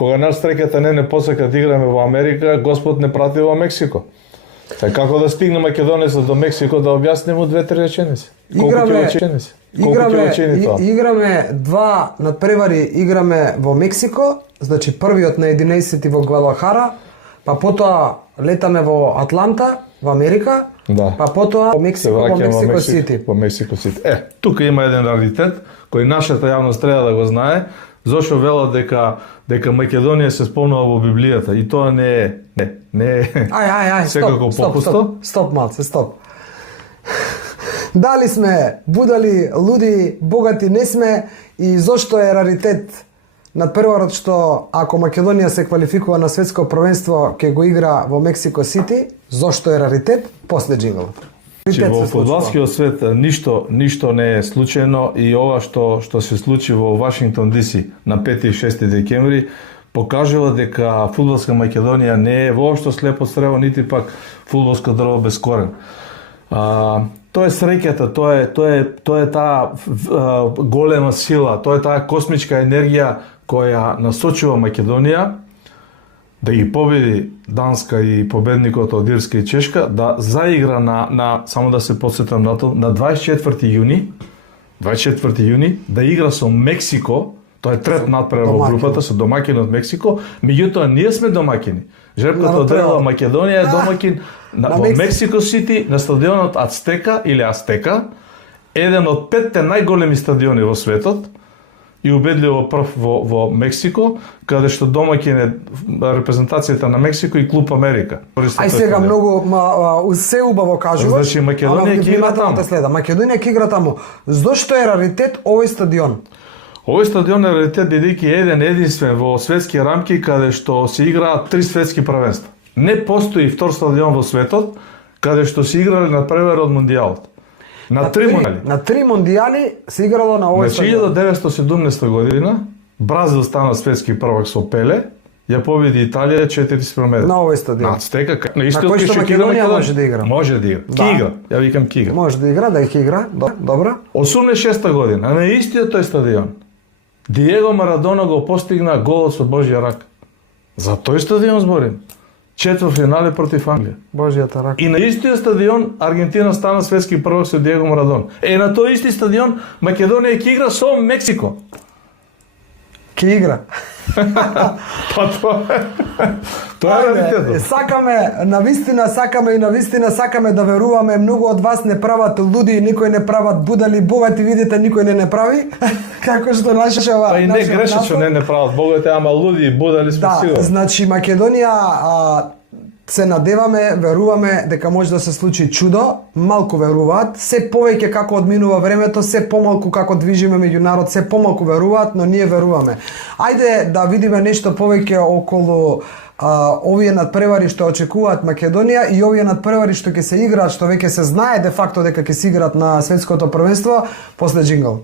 Кога нас стреката не посака да играме во Америка, Господ не прати во Мексико. Како да стигне македонецот до Мексико, да објаснимо 2-3 реченици. Играме два надпревари, играме во Мексико, значи првиот на 11 во Гвадалахара, па потоа летаме во Атланта, во Америка, па потоа во Мексико, во Мексико Сити. Во Мексико Сити. Тука има еден раритет кој нашата јавност треба да го знае, зошто велат дека Македонија се спомнува во Библијата и тоа не е секако попусто. Стоп малце, стоп. Дали сме будали, луди, богати не сме и зошто е раритет надпреварот што ако Македонија се квалификува на светско првенство ќе го игра во Мексико Сити, зошто е раритет? После джинглот. Во фудбалскиот свет ништо не е случајно и ова што се случи во Вашингтон DC на 5 и 6 декември покажува дека фудбалска Македонија не е воопшто слепо црево, нити пак фудбалско дрво без корен. Тоа е среќата, тоа е таа голема сила, тоа е таа космичка енергија која насочува Македонија да ги победи Данска и победникот од Ирска и Чешка, да заигра на само да се потсетам на тоа, на 24 јуни да игра со Мексико. Тоа е трет надпревар во групата со домакин од Мексико, меѓутоа ние сме домакини. Жребката одрела Македонија е домакин во Мексико Сити на стадионот Ацтека или Астека, еден од 5 најголеми стадиони во светот и убедливо прв во Мексико, каде што домакин е репрезентацијата на Мексико и Клуб Америка. Ај сега многу се убаво кажуваш. Значи Македонија ќе игра таму. Македонија ќе игра таму. Зошто е раритет овој стадион? Овој стадион е раритет бидејќи е единствен во светски рамки каде што се играат 3 светски првенства. Не постои втор стадион во светот каде што се играле на првер од мондијалот. На 3 мондијали. На 3 мондијали се играло на овој стадион. 1917 година Бразил стана светски првак со Пеле, ја победи Италија 4-1. На овој стадион. На Ацтека, на кој што Македонија може да игра. Може да игра. Ки игра. Ја викам ки игра. Може да игра, да ќе игра. Добро. 86 година на истиот тој стадион Диего Марадона го постигна голот со Божја рака. За тој стадион зборим. Четвртфинале против Англија. Божјата рака. И на истиот стадион Аргентина стана светски првак со Диего Марадона. На тој исти стадион Македонија ќе игра со Мексико. Ќе игра. Тоа е раритетот. Сакаме, навистина сакаме да веруваме. Многу од вас не прават луди, никој не прават будали, богати, видите, никој не прави. Како што нашава. И не греши што не прават богати, ама луди и будали сме сигурни. Значи Македонија се надеваме, веруваме дека може да се случи чудо, малку веруваат, се повеќе како одминува времето, се помалку како движиме меѓу народ, се помалку веруваат, но ние веруваме. Ајде да видиме нешто повеќе околу овие надпревари што очекуваат Македонија и овие надпревари што ќе се играат, што веќе се знае де факто дека ќе се играат на светското првенство после джингл.